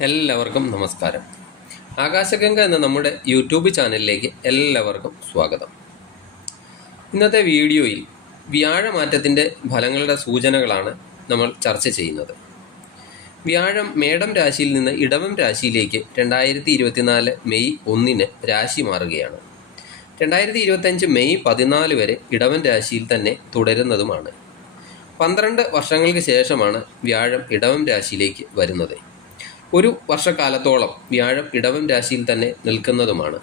എല്ലാവർക്കും നമസ്കാരം. ആകാശഗംഗ എന്ന നമ്മുടെ യൂട്യൂബ് ചാനലിലേക്ക് എല്ലാവർക്കും സ്വാഗതം. ഇന്നത്തെ വീഡിയോയിൽ വ്യാഴമാറ്റത്തിന്റെ ഫലങ്ങളുടെ സൂചനകളാണ് നമ്മൾ ചർച്ച ചെയ്യുന്നത്. വ്യാഴം മേടം രാശിയിൽ നിന്ന് ഇടവം രാശിയിലേക്ക് രണ്ടായിരത്തി ഇരുപത്തിനാല് മെയ് ഒന്നിന് രാശി മാറുകയാണ്. രണ്ടായിരത്തി ഇരുപത്തഞ്ച് മെയ് പതിനാല് വരെ ഇടവൻ രാശിയിൽ തന്നെ തുടരുന്നതുമാണ്. പന്ത്രണ്ട് വർഷങ്ങൾക്ക് ശേഷമാണ് വ്യാഴം ഇടവം രാശിയിലേക്ക് വരുന്നത്. ഒരു വർഷക്കാലത്തോളം വ്യാഴം ഇടവം രാശിയിൽ തന്നെ നിൽക്കുന്നതുമാണ്.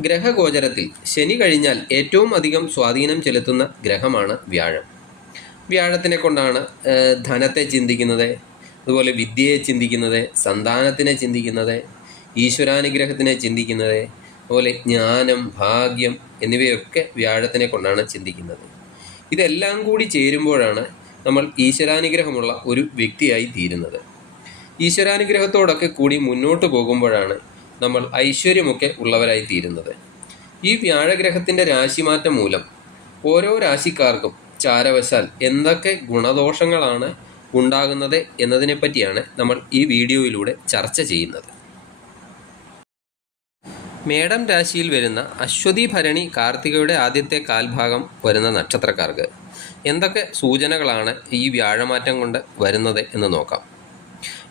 ഗ്രഹഗോചരത്തിൽ ശനി കഴിഞ്ഞാൽ ഏറ്റവും അധികം സ്വാധീനം ചെലുത്തുന്ന ഗ്രഹമാണ് വ്യാഴം. വ്യാഴത്തിനെ കൊണ്ടാണ് ധനത്തെ ചിന്തിക്കുന്നത് അതുപോലെ വിദ്യയെ ചിന്തിക്കുന്നത് സന്താനത്തിനെ ചിന്തിക്കുന്നത് ഈശ്വരാനുഗ്രഹത്തിനെ ചിന്തിക്കുന്നത് അതുപോലെ ജ്ഞാനം ഭാഗ്യം എന്നിവയൊക്കെ വ്യാഴത്തിനെ കൊണ്ടാണ് ചിന്തിക്കുന്നത്. ഇതെല്ലാം കൂടി ചേരുമ്പോഴാണ് നമ്മൾ ഈശ്വരാനുഗ്രഹമുള്ള ഒരു വ്യക്തിയായി തീരുന്നത്. ഈശ്വരാനുഗ്രഹത്തോടൊക്കെ കൂടി മുന്നോട്ട് പോകുമ്പോഴാണ് നമ്മൾ ഐശ്വര്യമൊക്കെ ഉള്ളവരായി തീരുന്നത്. ഈ വ്യാഴഗ്രഹത്തിന്റെ രാശിമാറ്റം മൂലം ഓരോ രാശിക്കാർക്കും ചാരവശാൽ എന്തൊക്കെ ഗുണദോഷങ്ങളാണ് ഉണ്ടാകുന്നത് എന്നതിനെപ്പറ്റിയാണ് നമ്മൾ ഈ വീഡിയോയിലൂടെ ചർച്ച ചെയ്യുന്നത്. മേടം രാശിയിൽ വരുന്ന അശ്വതി ഭരണി കാർത്തികയുടെ ആദ്യത്തെ കാൽഭാഗം വരുന്ന നക്ഷത്രക്കാർക്ക് എന്തൊക്കെ സൂചനകളാണ് ഈ വ്യാഴമാറ്റം കൊണ്ട് വരുന്നത് എന്ന് നോക്കാം.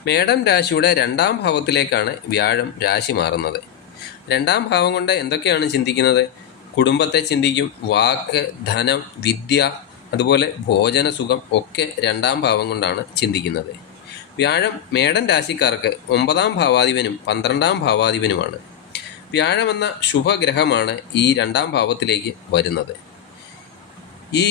മേടം രാശിയുടെ രണ്ടാം ഭാവത്തിലേക്കാണ് വ്യാഴം രാശി മാറുന്നത്. രണ്ടാം ഭാവം കൊണ്ട് എന്തൊക്കെയാണ് ചിന്തിക്കുന്നത്? കുടുംബത്തെ ചിന്തിക്കും വാക്ക് ധനം വിദ്യ അതുപോലെ ഭോജന സുഖം ഒക്കെ രണ്ടാം ഭാവം കൊണ്ടാണ് ചിന്തിക്കുന്നത്. വ്യാഴം മേടൻ രാശിക്കാർക്ക് ഒമ്പതാം ഭാവാധിപനും പന്ത്രണ്ടാം ഭാവാധിപനുമാണ്. വ്യാഴമെന്ന ശുഭഗ്രഹമാണ് ഈ രണ്ടാം ഭാവത്തിലേക്ക് വരുന്നത്. ഈ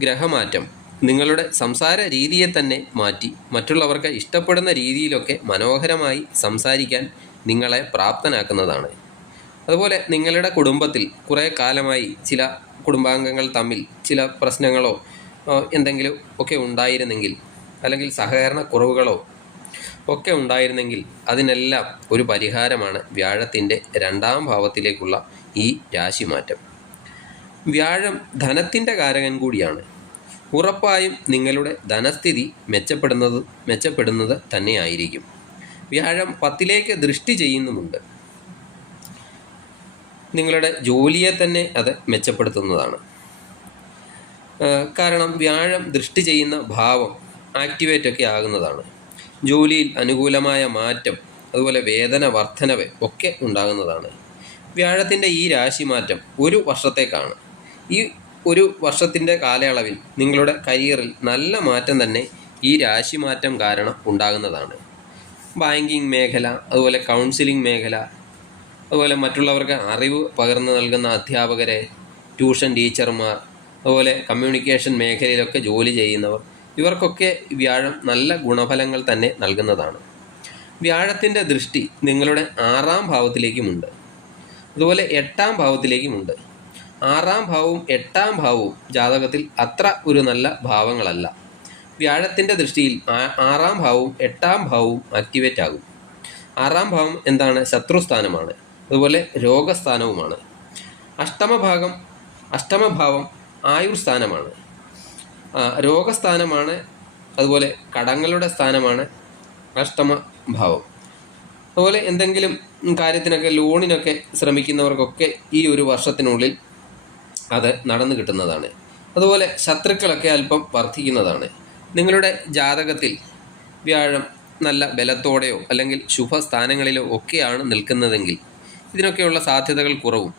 ഗ്രഹമാറ്റം നിങ്ങളുടെ സംസാര രീതിയെ തന്നെ മാറ്റി മറ്റുള്ളവർക്ക് ഇഷ്ടപ്പെടുന്ന രീതിയിലൊക്കെ മനോഹരമായി സംസാരിക്കാൻ നിങ്ങളെ പ്രാപ്തനാക്കുന്നതാണ്. അതുപോലെ നിങ്ങളുടെ കുടുംബത്തിൽ കുറേ കാലമായി ചില കുടുംബാംഗങ്ങൾ തമ്മിൽ ചില പ്രശ്നങ്ങളോ എന്തെങ്കിലും ഒക്കെ ഉണ്ടായിരുന്നെങ്കിൽ അല്ലെങ്കിൽ സഹകരണ കുറവുകളോ ഒക്കെ ഉണ്ടായിരുന്നെങ്കിൽ അതിനെല്ലാം ഒരു പരിഹാരമാണ് വ്യാഴത്തിന്റെ രണ്ടാം ഭാവത്തിലേക്കുള്ള ഈ രാശിമാറ്റം. വ്യാഴം ധനത്തിന്റെ കാരകൻ കൂടിയാണ്. ഉറപ്പായും നിങ്ങളുടെ ധനസ്ഥിതി മെച്ചപ്പെടുന്നത് മെച്ചപ്പെടുന്നത് തന്നെയായിരിക്കും. വ്യാഴം പത്തിലേക്ക് ദൃഷ്ടി ചെയ്യുന്നുമുണ്ട്. നിങ്ങളുടെ ജോലിയെ തന്നെ അത് മെച്ചപ്പെടുത്തുന്നതാണ്. കാരണം വ്യാഴം ദൃഷ്ടി ചെയ്യുന്ന ഭാവം ആക്ടിവേറ്റ് ഒക്കെ ആകുന്നതാണ്. ജോലിയിൽ അനുകൂലമായ മാറ്റം അതുപോലെ വേതന വർധനവ് ഒക്കെ ഉണ്ടാകുന്നതാണ്. വ്യാഴത്തിന്റെ ഈ രാശി മാറ്റം ഒരു വർഷത്തേക്കാണ്. ഈ ഒരു വർഷത്തിന്റെ കാലയളവിൽ നിങ്ങളുടെ കരിയറിൽ നല്ല മാറ്റം തന്നെ ഈ രാശി മാറ്റം കാരണം ഉണ്ടാകുന്നതാണ്. ബാങ്കിങ് മേഖല അതുപോലെ കൗൺസിലിംഗ് മേഖല അതുപോലെ മറ്റുള്ളവർക്ക് അറിവ് പകർന്നു നൽകുന്ന അധ്യാപകരെ ട്യൂഷൻ ടീച്ചർമാർ അതുപോലെ കമ്മ്യൂണിക്കേഷൻ മേഖലയിലൊക്കെ ജോലി ചെയ്യുന്നവർ ഇവർക്കൊക്കെ വ്യാഴം നല്ല ഗുണഫലങ്ങൾ തന്നെ നൽകുന്നതാണ്. വ്യാഴത്തിന്റെ ദൃഷ്ടി നിങ്ങളുടെ ആറാം ഭാവത്തിലേക്കുമുണ്ട്. അതുപോലെ എട്ടാം ഭാവത്തിലേക്കുമുണ്ട്. ആറാം ഭാവവും എട്ടാം ഭാവവും ജാതകത്തിൽ അത്ര ഒരു നല്ല ഭാവങ്ങളല്ല. വ്യാഴത്തിന്റെ ദൃഷ്ടിയിൽ ആറാം ഭാവവും എട്ടാം ഭാവവും ആക്ടിവേറ്റ് ആകും. ആറാം ഭാവം എന്താണ്? ശത്രുസ്ഥാനമാണ്. അതുപോലെ രോഗസ്ഥാനവുമാണ്. അഷ്ടമഭാഗം അഷ്ടമഭാവം ആയുർ സ്ഥാനമാണ് ആ, രോഗസ്ഥാനമാണ് അതുപോലെ കടങ്ങളുടെ സ്ഥാനമാണ് അഷ്ടമ ഭാവം അതുപോലെ എന്തെങ്കിലും കാര്യത്തിനൊക്കെ ലോണിനൊക്കെ ശ്രമിക്കുന്നവർക്കൊക്കെ ഈ ഒരു വർഷത്തിനുള്ളിൽ അത് നടന്നു കിട്ടുന്നതാണ്. അതുപോലെ ശത്രുക്കളൊക്കെ അല്പം വർദ്ധിക്കുന്നതാണ്. നിങ്ങളുടെ ജാതകത്തിൽ വ്യാഴം നല്ല ബലത്തോടെയോ അല്ലെങ്കിൽ ശുഭസ്ഥാനങ്ങളിലോ ഒക്കെയാണ് നിൽക്കുന്നതെങ്കിൽ ഇതിനൊക്കെയുള്ള സാധ്യതകൾ കുറവും.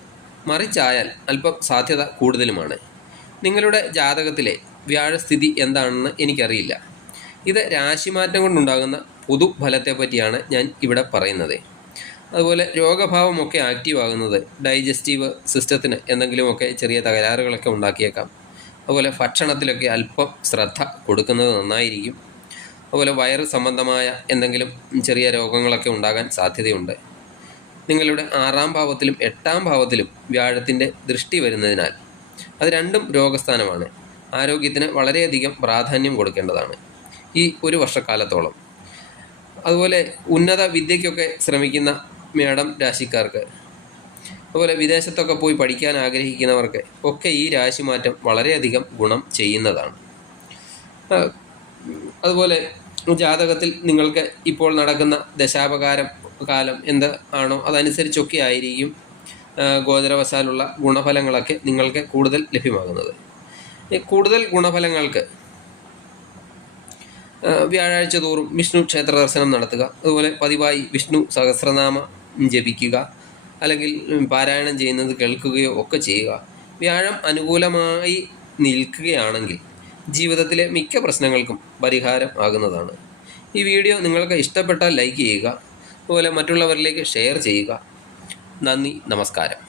മറിച്ചായാൽ അല്പം സാധ്യത കൂടുതലുമാണ്. നിങ്ങളുടെ ജാതകത്തിലെ വ്യാഴസ്ഥിതി എന്താണെന്ന് എനിക്കറിയില്ല. ഇത് രാശിമാറ്റം കൊണ്ടുണ്ടാകുന്ന പൊതുഫലത്തെ പറ്റിയാണ് ഞാൻ ഇവിടെ പറയുന്നത്. അതുപോലെ രോഗഭാവമൊക്കെ ആക്റ്റീവ് ആകുന്നത് ഡൈജസ്റ്റീവ് സിസ്റ്റത്തിന് എന്തെങ്കിലുമൊക്കെ ചെറിയ തകരാറുകളൊക്കെ ഉണ്ടാക്കിയേക്കാം. അതുപോലെ ഭക്ഷണത്തിലൊക്കെ അല്പം ശ്രദ്ധ കൊടുക്കുന്നത് നന്നായിരിക്കും. അതുപോലെ വയറ് സംബന്ധമായ എന്തെങ്കിലും ചെറിയ രോഗങ്ങളൊക്കെ ഉണ്ടാകാൻ സാധ്യതയുണ്ട്. നിങ്ങളുടെ ആറാം ഭാവത്തിലും എട്ടാം ഭാവത്തിലും വ്യാഴത്തിന്റെ ദൃഷ്ടി വരുന്നതിനാൽ അത് രണ്ടും രോഗസ്ഥാനമാണ്. ആരോഗ്യത്തിന് വളരെയധികം പ്രാധാന്യം കൊടുക്കേണ്ടതാണ് ഈ ഒരു വർഷക്കാലത്തോളം. അതുപോലെ ഉന്നത വിദ്യയ്ക്കൊക്കെ ശ്രമിക്കുന്ന മേടം രാശിക്കാർക്ക് അതുപോലെ വിദേശത്തൊക്കെ പോയി പഠിക്കാൻ ആഗ്രഹിക്കുന്നവർക്ക് ഒക്കെ ഈ രാശിമാറ്റം വളരെയധികം ഗുണം ചെയ്യുന്നതാണ്. അതുപോലെ ജാതകത്തിൽ നിങ്ങൾക്ക് ഇപ്പോൾ നടക്കുന്ന ദശാപകാരം കാലം എന്ത് ആണോ അതനുസരിച്ചൊക്കെ ആയിരിക്കും ഗോചരവശാലുള്ള ഗുണഫലങ്ങളൊക്കെ നിങ്ങൾക്ക് കൂടുതൽ ലഭ്യമാകുന്നത്. കൂടുതൽ ഗുണഫലങ്ങൾക്ക് വ്യാഴാഴ്ച തോറും വിഷ്ണു ക്ഷേത്ര ദർശനം നടത്തുക. അതുപോലെ പതിവായി വിഷ്ണു സഹസ്രനാമ ജപിക്കുക അല്ലെങ്കിൽ പാരായണം ചെയ്യുന്നത് കേൾക്കുകയോ ഒക്കെ ചെയ്യുക. വ്യാഴം അനുകൂലമായി നിൽക്കുകയാണെങ്കിൽ ജീവിതത്തിലെ മിക്ക പ്രശ്നങ്ങൾക്കും പരിഹാരം ആകുന്നതാണ്. ഈ വീഡിയോ നിങ്ങൾക്ക് ഇഷ്ടപ്പെട്ടാൽ ലൈക്ക് ചെയ്യുക അതുപോലെ മറ്റുള്ളവരിലേക്ക് ഷെയർ ചെയ്യുക. നന്ദി നമസ്കാരം.